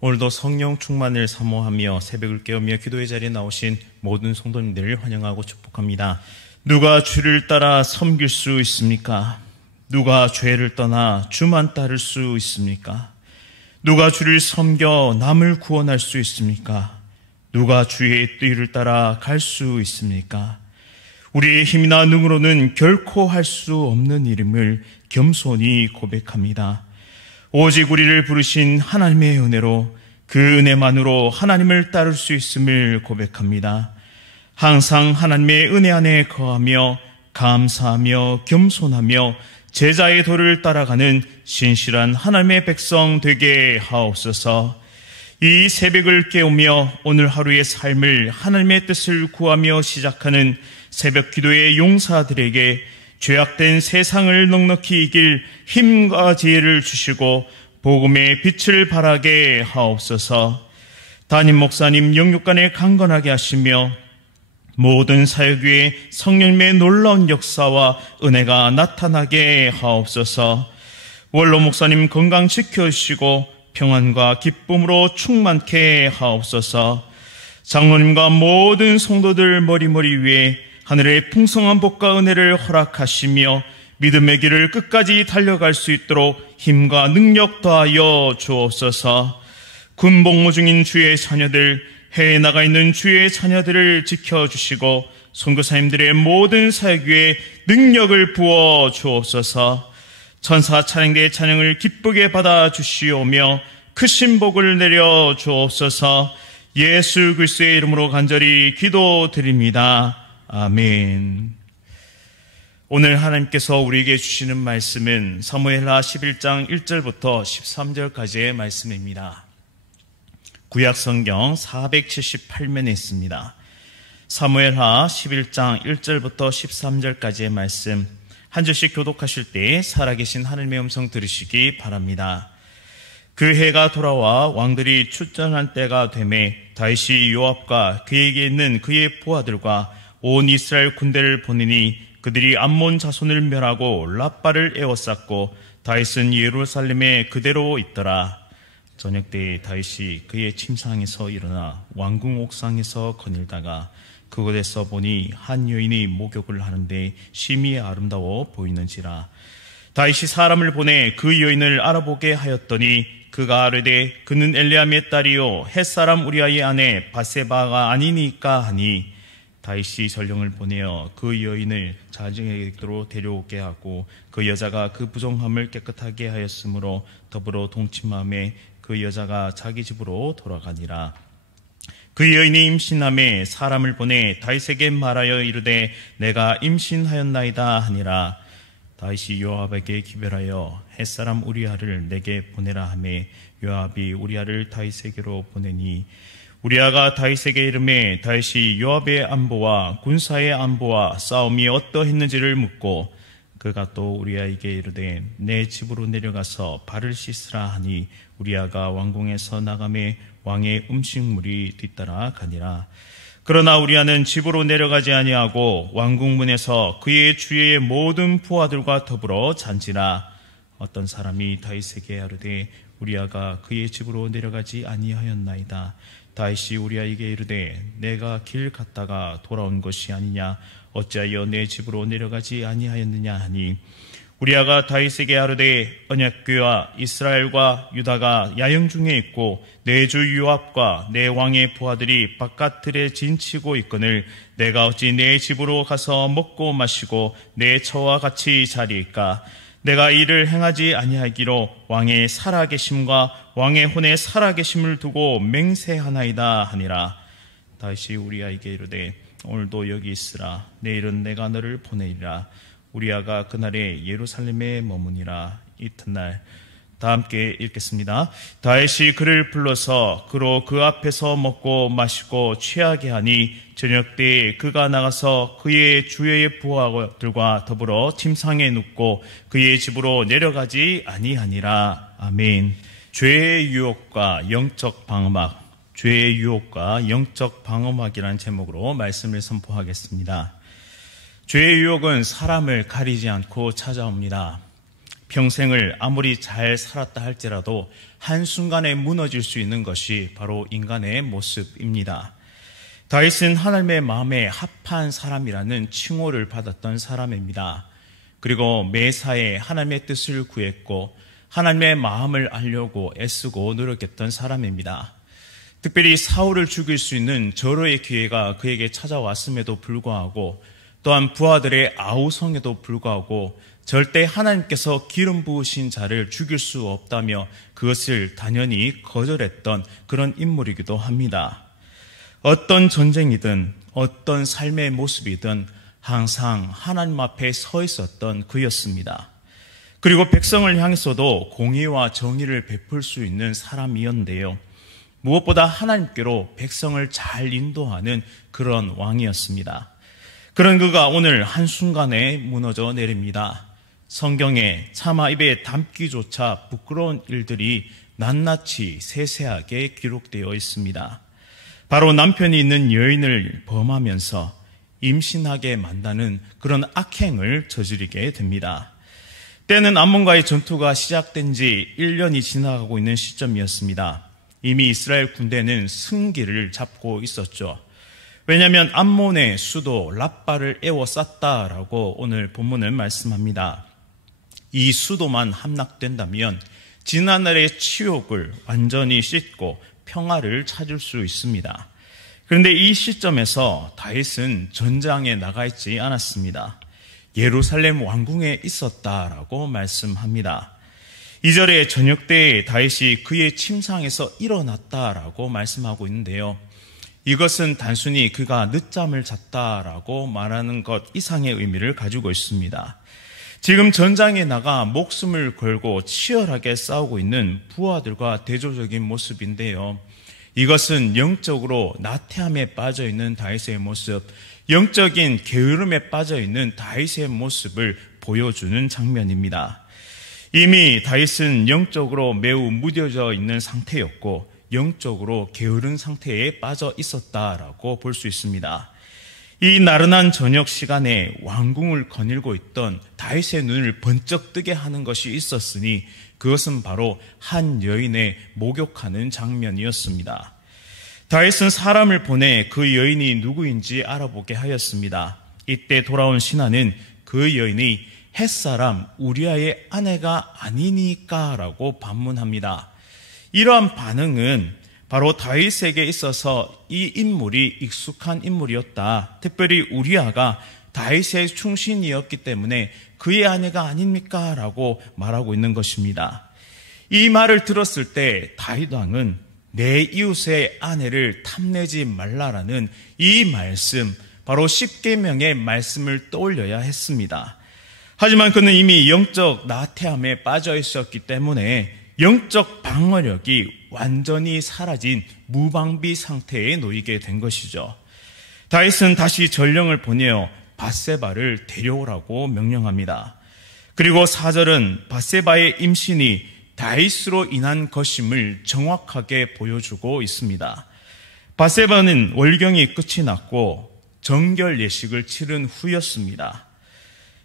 오늘도 성령 충만을 사모하며 새벽을 깨우며 기도의 자리에 나오신 모든 성도님들을 환영하고 축복합니다. 누가 주를 따라 섬길 수 있습니까? 누가 죄를 떠나 주만 따를 수 있습니까? 누가 주를 섬겨 남을 구원할 수 있습니까? 누가 주의 뜻을 따라 갈 수 있습니까? 우리의 힘이나 능으로는 결코 할 수 없는 이름을 겸손히 고백합니다. 오직 우리를 부르신 하나님의 은혜로 그 은혜만으로 하나님을 따를 수 있음을 고백합니다. 항상 하나님의 은혜 안에 거하며 감사하며 겸손하며 제자의 도를 따라가는 신실한 하나님의 백성 되게 하옵소서. 이 새벽을 깨우며 오늘 하루의 삶을 하나님의 뜻을 구하며 시작하는 새벽 기도의 용사들에게 죄악된 세상을 넉넉히 이길 힘과 지혜를 주시고 복음의 빛을 발하게 하옵소서. 담임 목사님 영육간에 강건하게 하시며 모든 사역 위에 성령님의 놀라운 역사와 은혜가 나타나게 하옵소서. 원로 목사님 건강 지켜주시고 평안과 기쁨으로 충만케 하옵소서. 장로님과 모든 성도들 머리머리 위에 하늘의 풍성한 복과 은혜를 허락하시며 믿음의 길을 끝까지 달려갈 수 있도록 힘과 능력 더하여 주옵소서. 군복무 중인 주의 자녀들, 해외에 나가 있는 주의 자녀들을 지켜주시고 선교사님들의 모든 사역 위에 능력을 부어 주옵소서. 천사 찬양대의 찬양을 기쁘게 받아 주시오며 크신 복을 내려 주옵소서. 예수 그리스도의 이름으로 간절히 기도드립니다. 아멘. 오늘 하나님께서 우리에게 주시는 말씀은 사무엘하 11장 1절부터 13절까지의 말씀입니다. 구약성경 478면에 있습니다. 사무엘하 11장 1절부터 13절까지의 말씀, 한 절씩 교독하실 때 살아계신 하나님의 음성 들으시기 바랍니다. 그 해가 돌아와 왕들이 출전할 때가 되매 다윗이 요압과 그에게 있는 그의 부하들과 온 이스라엘 군대를 보내니 그들이 암몬 자손을 멸하고 랍바를 에워쌌고 다윗은 예루살렘에 그대로 있더라. 저녁 때에 다윗이 그의 침상에서 일어나 왕궁 옥상에서 거닐다가 그곳에서 보니 한 여인이 목욕을 하는데 심히 아름다워 보이는지라. 다윗이 사람을 보내 그 여인을 알아보게 하였더니 그가 아뢰되 그는 엘리암의 딸이요 햇사람 우리아의 아내 바세바가 아니니까 하니 다윗이 전령을 보내어 그 여인을 자기에게로 데려오게 하고 그 여자가 그 부정함을 깨끗하게 하였으므로 더불어 동침함에 그 여자가 자기 집으로 돌아가니라. 그 여인이 임신함에 사람을 보내 다윗에게 말하여 이르되 내가 임신하였나이다 하니라. 다윗이 요압에게 기별하여 햇사람 우리아를 내게 보내라 하매 요압이 우리아를 다윗에게로 보내니 우리아가 다윗에게 이르매 다윗이 요압의 안보와 군사의 안보와 싸움이 어떠했는지를 묻고 그가 또 우리아에게 이르되 내 집으로 내려가서 발을 씻으라 하니 우리아가 왕궁에서 나가매 왕의 음식물이 뒤따라 가니라. 그러나 우리아는 집으로 내려가지 아니하고 왕궁문에서 그의 주위의 모든 부하들과 더불어 잔지라. 어떤 사람이 다윗에게 아뢰되 우리아가 그의 집으로 내려가지 아니하였나이다. 다윗이 우리아에게 이르되 내가 길 갔다가 돌아온 것이 아니냐 어찌하여 내 집으로 내려가지 아니하였느냐 하니 우리아가 다윗에게 아뢰되 언약궤와 이스라엘과 유다가 야영 중에 있고 내 주 요압과 내 왕의 부하들이 바깥들에 진치고 있거늘 내가 어찌 내 집으로 가서 먹고 마시고 내 처와 같이 자리일까? 내가 이를 행하지 아니하기로 왕의 살아계심과 왕의 혼의 살아계심을 두고 맹세하나이다 하니라. 다윗이 우리아에게 이르되 오늘도 여기 있으라. 내일은 내가 너를 보내리라. 우리아가 그날에 예루살렘에 머무니라. 이튿날 다 함께 읽겠습니다. 다윗이 그를 불러서 그로 그 앞에서 먹고 마시고 취하게 하니 저녁 때에 그가 나가서 그의 주의 부하들과 더불어 침상에 눕고 그의 집으로 내려가지 아니하니라. 아멘. 죄의 유혹과 영적 방어막, 죄의 유혹과 영적 방어막이라는 제목으로 말씀을 선포하겠습니다. 죄의 유혹은 사람을 가리지 않고 찾아옵니다. 평생을 아무리 잘 살았다 할지라도 한순간에 무너질 수 있는 것이 바로 인간의 모습입니다. 다윗은 하나님의 마음에 합한 사람이라는 칭호를 받았던 사람입니다. 그리고 매사에 하나님의 뜻을 구했고 하나님의 마음을 알려고 애쓰고 노력했던 사람입니다. 특별히 사울을 죽일 수 있는 절호의 기회가 그에게 찾아왔음에도 불구하고 또한 부하들의 아우성에도 불구하고 절대 하나님께서 기름 부으신 자를 죽일 수 없다며 그것을 단연히 거절했던 그런 인물이기도 합니다. 어떤 전쟁이든 어떤 삶의 모습이든 항상 하나님 앞에 서 있었던 그였습니다. 그리고 백성을 향해서도 공의와 정의를 베풀 수 있는 사람이었는데요. 무엇보다 하나님께로 백성을 잘 인도하는 그런 왕이었습니다. 그런 그가 오늘 한순간에 무너져 내립니다. 성경에 차마 입에 담기조차 부끄러운 일들이 낱낱이 세세하게 기록되어 있습니다. 바로 남편이 있는 여인을 범하면서 임신하게 만드는 그런 악행을 저지르게 됩니다. 때는 암몬과의 전투가 시작된 지 1년이 지나가고 있는 시점이었습니다. 이미 이스라엘 군대는 승기를 잡고 있었죠. 왜냐하면 암몬의 수도 랍바를 에워쌌다라고 오늘 본문은 말씀합니다. 이 수도만 함락된다면 지난날의 치욕을 완전히 씻고 평화를 찾을 수 있습니다. 그런데 이 시점에서 다윗은 전장에 나가 있지 않았습니다. 예루살렘 왕궁에 있었다라고 말씀합니다. 2절에 저녁 때에 다윗이 그의 침상에서 일어났다라고 말씀하고 있는데요. 이것은 단순히 그가 늦잠을 잤다라고 말하는 것 이상의 의미를 가지고 있습니다. 지금 전장에 나가 목숨을 걸고 치열하게 싸우고 있는 부하들과 대조적인 모습인데요. 이것은 영적으로 나태함에 빠져있는 다윗의 모습, 영적인 게으름에 빠져있는 다윗의 모습을 보여주는 장면입니다. 이미 다윗은 영적으로 매우 무뎌져 있는 상태였고 영적으로 게으른 상태에 빠져 있었다라고 볼 수 있습니다. 이 나른한 저녁 시간에 왕궁을 거닐고 있던 다윗의 눈을 번쩍 뜨게 하는 것이 있었으니 그것은 바로 한 여인의 목욕하는 장면이었습니다. 다윗은 사람을 보내 그 여인이 누구인지 알아보게 하였습니다. 이때 돌아온 신하는 그 여인이 햇사람 우리아의 아내가 아니니까 라고 반문합니다. 이러한 반응은 바로 다윗에게 있어서 이 인물이 익숙한 인물이었다. 특별히 우리아가 다윗의 충신이었기 때문에 그의 아내가 아닙니까? 라고 말하고 있는 것입니다. 이 말을 들었을 때 다윗 왕은 내 이웃의 아내를 탐내지 말라라는 이 말씀, 바로 십계명의 말씀을 떠올려야 했습니다. 하지만 그는 이미 영적 나태함에 빠져 있었기 때문에 영적 방어력이 완전히 사라진 무방비 상태에 놓이게 된 것이죠. 다윗은 다시 전령을 보내어 밧세바를 데려오라고 명령합니다. 그리고 4절은 밧세바의 임신이 다윗으로 인한 것임을 정확하게 보여주고 있습니다. 밧세바는 월경이 끝이 났고 정결 예식을 치른 후였습니다.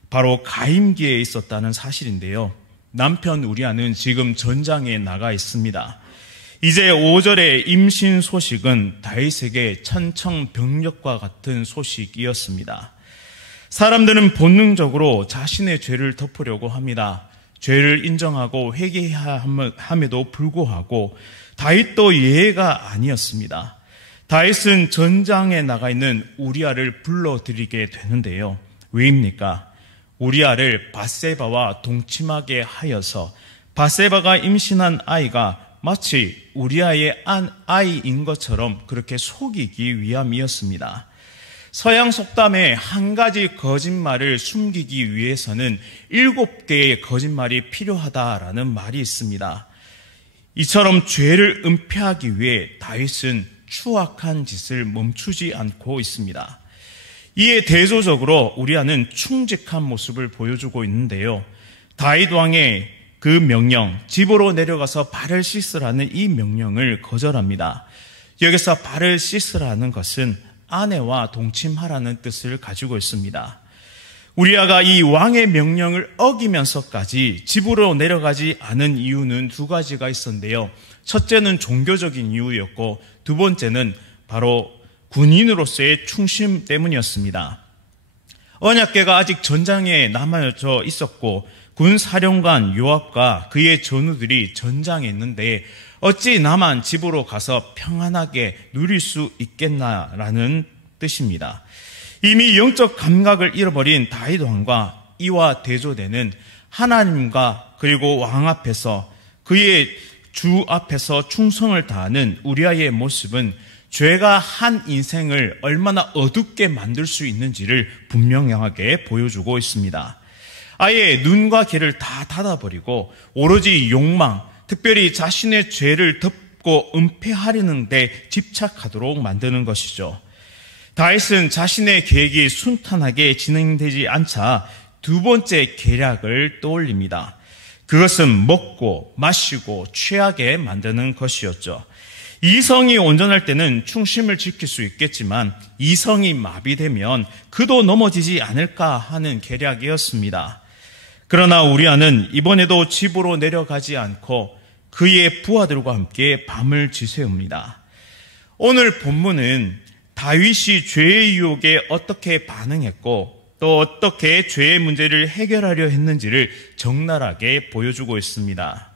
바로 가임기에 있었다는 사실인데요. 남편 우리아는 지금 전장에 나가 있습니다. 이제 5절의 임신 소식은 다윗에게 천청병력과 같은 소식이었습니다. 사람들은 본능적으로 자신의 죄를 덮으려고 합니다. 죄를 인정하고 회개함에도 불구하고 다윗도 예외가 아니었습니다. 다윗은 전장에 나가 있는 우리아를 불러들이게 되는데요. 왜입니까? 우리아를 밧세바와 동침하게 하여서 밧세바가 임신한 아이가 마치 우리아의 아이인 것처럼 그렇게 속이기 위함이었습니다. 서양 속담에 한 가지 거짓말을 숨기기 위해서는 7개의 거짓말이 필요하다라는 말이 있습니다. 이처럼 죄를 은폐하기 위해 다윗은 추악한 짓을 멈추지 않고 있습니다. 이에 대조적으로 우리아는 충직한 모습을 보여주고 있는데요. 다윗 왕의 그 명령, 집으로 내려가서 발을 씻으라는 이 명령을 거절합니다. 여기서 발을 씻으라는 것은 아내와 동침하라는 뜻을 가지고 있습니다. 우리아가 이 왕의 명령을 어기면서까지 집으로 내려가지 않은 이유는 두 가지가 있었는데요. 첫째는 종교적인 이유였고 두 번째는 바로 군인으로서의 충심 때문이었습니다. 언약궤가 아직 전장에 남아져 있었고 군 사령관 요압과 그의 전우들이 전장에 있는데 어찌 나만 집으로 가서 평안하게 누릴 수 있겠나라는 뜻입니다. 이미 영적 감각을 잃어버린 다윗 왕과 이와 대조되는 하나님과 그리고 왕 앞에서 그의 주 앞에서 충성을 다하는 우리아의 모습은 죄가 한 인생을 얼마나 어둡게 만들 수 있는지를 분명하게 보여주고 있습니다. 아예 눈과 귀를 다 닫아버리고 오로지 욕망, 특별히 자신의 죄를 덮고 은폐하려는 데 집착하도록 만드는 것이죠. 다윗은 자신의 계획이 순탄하게 진행되지 않자 두 번째 계략을 떠올립니다. 그것은 먹고 마시고 취하게 만드는 것이었죠. 이성이 온전할 때는 충심을 지킬 수 있겠지만 이성이 마비되면 그도 넘어지지 않을까 하는 계략이었습니다. 그러나 우리아는 이번에도 집으로 내려가지 않고 그의 부하들과 함께 밤을 지새웁니다. 오늘 본문은 다윗이 죄의 유혹에 어떻게 반응했고 또 어떻게 죄의 문제를 해결하려 했는지를 적나라하게 보여주고 있습니다.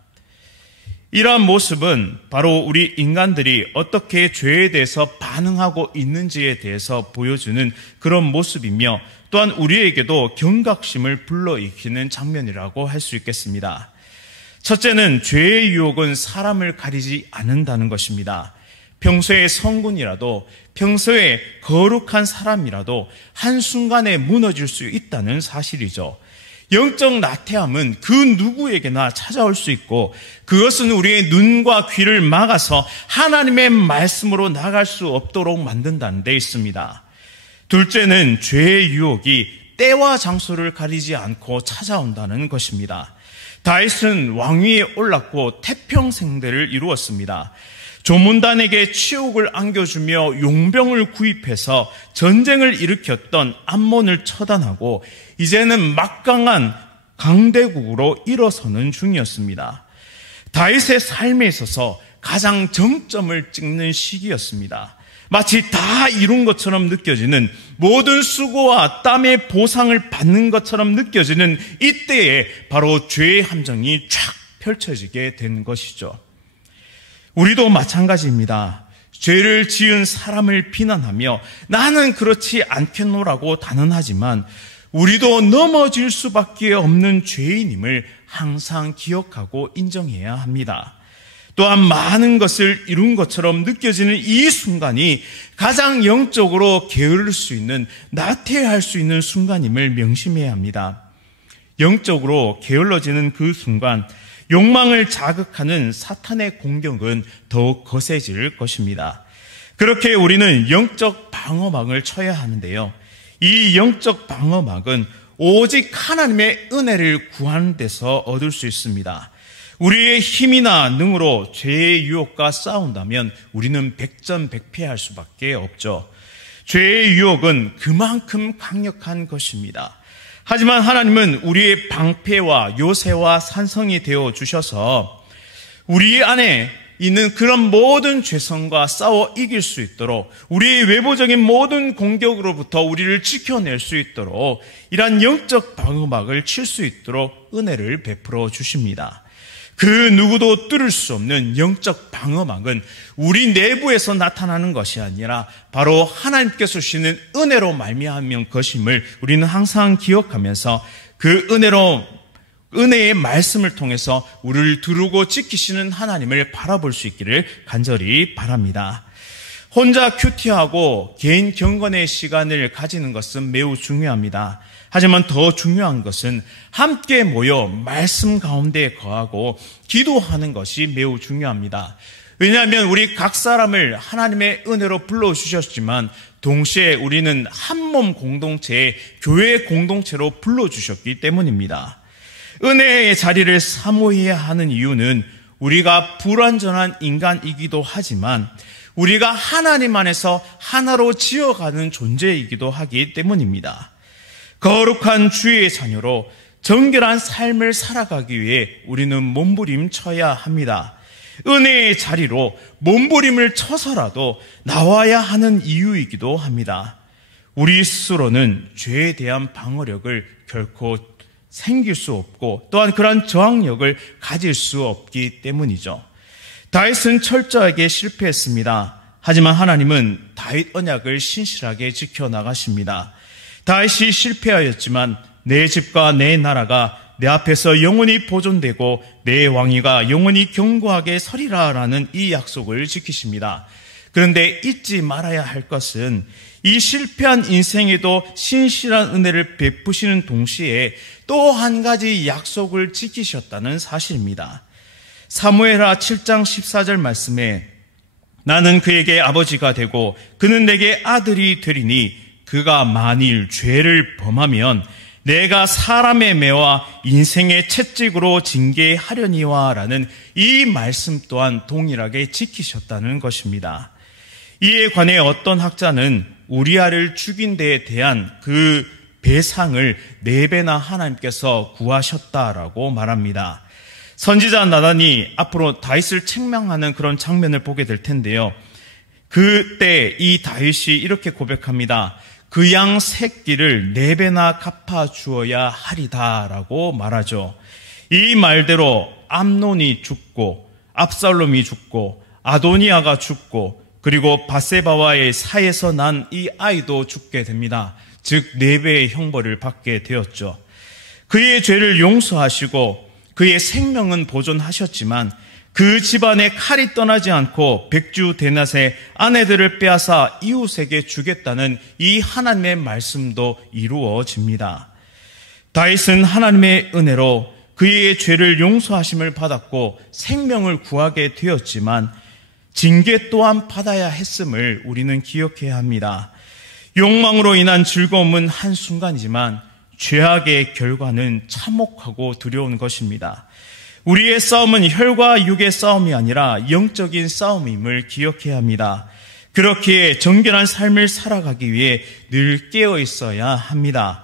이러한 모습은 바로 우리 인간들이 어떻게 죄에 대해서 반응하고 있는지에 대해서 보여주는 그런 모습이며 또한 우리에게도 경각심을 불러일으키는 장면이라고 할 수 있겠습니다. 첫째는 죄의 유혹은 사람을 가리지 않는다는 것입니다. 평소에 성군이라도 평소에 거룩한 사람이라도 한순간에 무너질 수 있다는 사실이죠. 영적 나태함은 그 누구에게나 찾아올 수 있고 그것은 우리의 눈과 귀를 막아서 하나님의 말씀으로 나갈 수 없도록 만든다는 데 있습니다. 둘째는 죄의 유혹이 때와 장소를 가리지 않고 찾아온다는 것입니다. 다윗은 왕위에 올랐고 태평생대를 이루었습니다. 조문단에게 치욕을 안겨주며 용병을 구입해서 전쟁을 일으켰던 암몬을 처단하고 이제는 막강한 강대국으로 일어서는 중이었습니다. 다윗의 삶에 있어서 가장 정점을 찍는 시기였습니다. 마치 다 이룬 것처럼 느껴지는 모든 수고와 땀의 보상을 받는 것처럼 느껴지는 이때에 바로 죄의 함정이 쫙 펼쳐지게 된 것이죠. 우리도 마찬가지입니다. 죄를 지은 사람을 비난하며 나는 그렇지 않겠노라고 단언하지만 우리도 넘어질 수밖에 없는 죄인임을 항상 기억하고 인정해야 합니다. 또한 많은 것을 이룬 것처럼 느껴지는 이 순간이 가장 영적으로 게으를 수 있는, 나태할 수 있는 순간임을 명심해야 합니다. 영적으로 게을러지는 그 순간 욕망을 자극하는 사탄의 공격은 더욱 거세질 것입니다. 그렇게 우리는 영적 방어막을 쳐야 하는데요. 이 영적 방어막은 오직 하나님의 은혜를 구하는 데서 얻을 수 있습니다. 우리의 힘이나 능으로 죄의 유혹과 싸운다면 우리는 백전백패할 수밖에 없죠. 죄의 유혹은 그만큼 강력한 것입니다. 하지만 하나님은 우리의 방패와 요새와 산성이 되어 주셔서 우리 안에 있는 그런 모든 죄성과 싸워 이길 수 있도록, 우리의 외부적인 모든 공격으로부터 우리를 지켜낼 수 있도록 이러한 영적 방어막을 칠 수 있도록 은혜를 베풀어 주십니다. 그 누구도 뚫을 수 없는 영적 방어막은 우리 내부에서 나타나는 것이 아니라 바로 하나님께서 주시는 은혜로 말미암은 것임을 우리는 항상 기억하면서 그 은혜의 말씀을 통해서 우리를 두르고 지키시는 하나님을 바라볼 수 있기를 간절히 바랍니다. 혼자 큐티하고 개인 경건의 시간을 가지는 것은 매우 중요합니다. 하지만 더 중요한 것은 함께 모여 말씀 가운데 거하고 기도하는 것이 매우 중요합니다. 왜냐하면 우리 각 사람을 하나님의 은혜로 불러주셨지만 동시에 우리는 한 몸 공동체의 교회 공동체로 불러주셨기 때문입니다. 은혜의 자리를 사모해야 하는 이유는 우리가 불완전한 인간이기도 하지만 우리가 하나님 안에서 하나로 지어가는 존재이기도 하기 때문입니다. 거룩한 주의 자녀로 정결한 삶을 살아가기 위해 우리는 몸부림쳐야 합니다. 은혜의 자리로 몸부림을 쳐서라도 나와야 하는 이유이기도 합니다. 우리 스스로는 죄에 대한 방어력을 결코 생길 수 없고 또한 그러한 저항력을 가질 수 없기 때문이죠. 다윗은 철저하게 실패했습니다. 하지만 하나님은 다윗 언약을 신실하게 지켜나가십니다. 다윗이 실패하였지만 내 집과 내 나라가 내 앞에서 영원히 보존되고 내 왕위가 영원히 견고하게 서리라라는 이 약속을 지키십니다. 그런데 잊지 말아야 할 것은 이 실패한 인생에도 신실한 은혜를 베푸시는 동시에 또 한 가지 약속을 지키셨다는 사실입니다. 사무엘하 7장 14절 말씀에 나는 그에게 아버지가 되고 그는 내게 아들이 되리니 그가 만일 죄를 범하면 내가 사람의 매와 인생의 채찍으로 징계하려니와 라는 이 말씀 또한 동일하게 지키셨다는 것입니다. 이에 관해 어떤 학자는 우리아를 죽인 데에 대한 그 배상을 4배나 하나님께서 구하셨다라고 말합니다. 선지자 나단이 앞으로 다윗을 책망하는 그런 장면을 보게 될 텐데요. 그때 이 다윗이 이렇게 고백합니다. 그 양 새끼를 4배나 갚아주어야 하리다라고 말하죠. 이 말대로 암논이 죽고 압살롬이 죽고 아도니아가 죽고 그리고 바세바와의 사이에서 난 이 아이도 죽게 됩니다. 즉 4배의 형벌을 받게 되었죠. 그의 죄를 용서하시고 그의 생명은 보존하셨지만 그 집안에 칼이 떠나지 않고 백주대낮에 아내들을 빼앗아 이웃에게 주겠다는 이 하나님의 말씀도 이루어집니다. 다윗은 하나님의 은혜로 그의 죄를 용서하심을 받았고 생명을 구하게 되었지만 징계 또한 받아야 했음을 우리는 기억해야 합니다. 욕망으로 인한 즐거움은 한순간이지만 죄악의 결과는 참혹하고 두려운 것입니다. 우리의 싸움은 혈과 육의 싸움이 아니라 영적인 싸움임을 기억해야 합니다. 그렇기에 정결한 삶을 살아가기 위해 늘 깨어 있어야 합니다.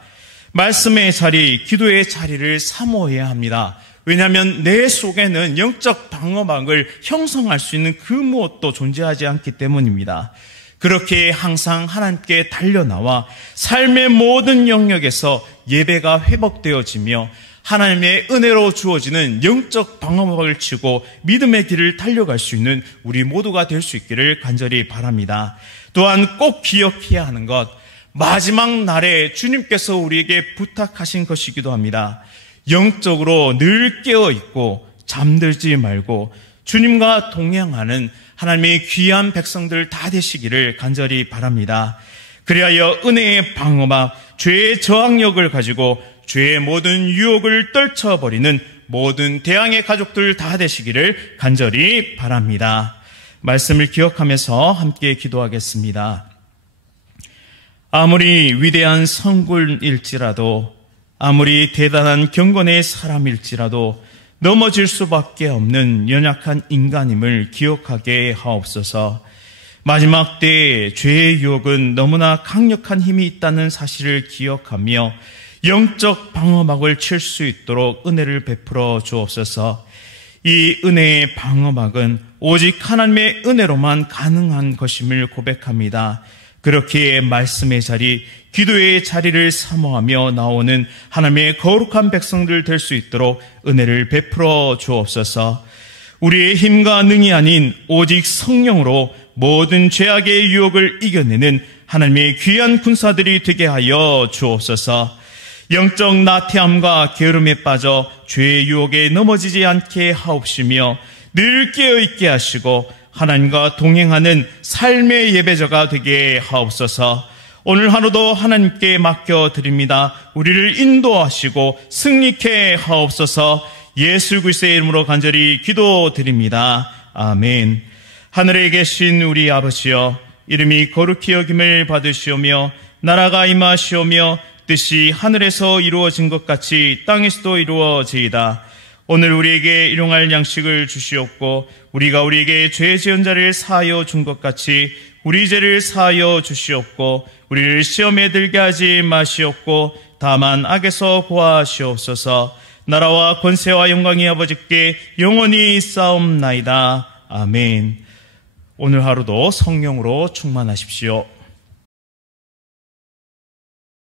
말씀의 자리, 기도의 자리를 사모해야 합니다. 왜냐하면 내 속에는 영적 방어막을 형성할 수 있는 그 무엇도 존재하지 않기 때문입니다. 그렇게 항상 하나님께 달려나와 삶의 모든 영역에서 예배가 회복되어지며 하나님의 은혜로 주어지는 영적 방어막을 치고 믿음의 길을 달려갈 수 있는 우리 모두가 될 수 있기를 간절히 바랍니다. 또한 꼭 기억해야 하는 것, 마지막 날에 주님께서 우리에게 부탁하신 것이기도 합니다. 영적으로 늘 깨어있고 잠들지 말고 주님과 동행하는 하나님의 귀한 백성들 다 되시기를 간절히 바랍니다. 그리하여 은혜의 방어막, 죄의 저항력을 가지고 죄의 모든 유혹을 떨쳐버리는 모든 대항의 가족들 다 되시기를 간절히 바랍니다. 말씀을 기억하면서 함께 기도하겠습니다. 아무리 위대한 성군일지라도 아무리 대단한 경건의 사람일지라도 넘어질 수밖에 없는 연약한 인간임을 기억하게 하옵소서. 마지막 때에 죄의 유혹은 너무나 강력한 힘이 있다는 사실을 기억하며 영적 방어막을 칠 수 있도록 은혜를 베풀어 주옵소서. 이 은혜의 방어막은 오직 하나님의 은혜로만 가능한 것임을 고백합니다. 그렇기에 말씀의 자리, 기도의 자리를 사모하며 나오는 하나님의 거룩한 백성들 될 수 있도록 은혜를 베풀어 주옵소서. 우리의 힘과 능이 아닌 오직 성령으로 모든 죄악의 유혹을 이겨내는 하나님의 귀한 군사들이 되게 하여 주옵소서. 영적 나태함과 게으름에 빠져 죄의 유혹에 넘어지지 않게 하옵시며 늘 깨어있게 하시고 하나님과 동행하는 삶의 예배자가 되게 하옵소서. 오늘 하루도 하나님께 맡겨드립니다. 우리를 인도하시고 승리케 하옵소서. 예수 그리스도의 이름으로 간절히 기도드립니다. 아멘. 하늘에 계신 우리 아버지여, 이름이 거룩히 여김을 받으시오며 나라가 임하시오며 뜻이 하늘에서 이루어진 것 같이 땅에서도 이루어지이다. 오늘 우리에게 일용할 양식을 주시옵고 우리가 우리에게 죄 지은 자를 사하여 준 것 같이 우리 죄를 사하여 주시옵고 우리를 시험에 들게 하지 마시옵고 다만 악에서 구하시옵소서. 나라와 권세와 영광이 아버지께 영원히 쌓옵나이다. 아멘. 오늘 하루도 성령으로 충만하십시오.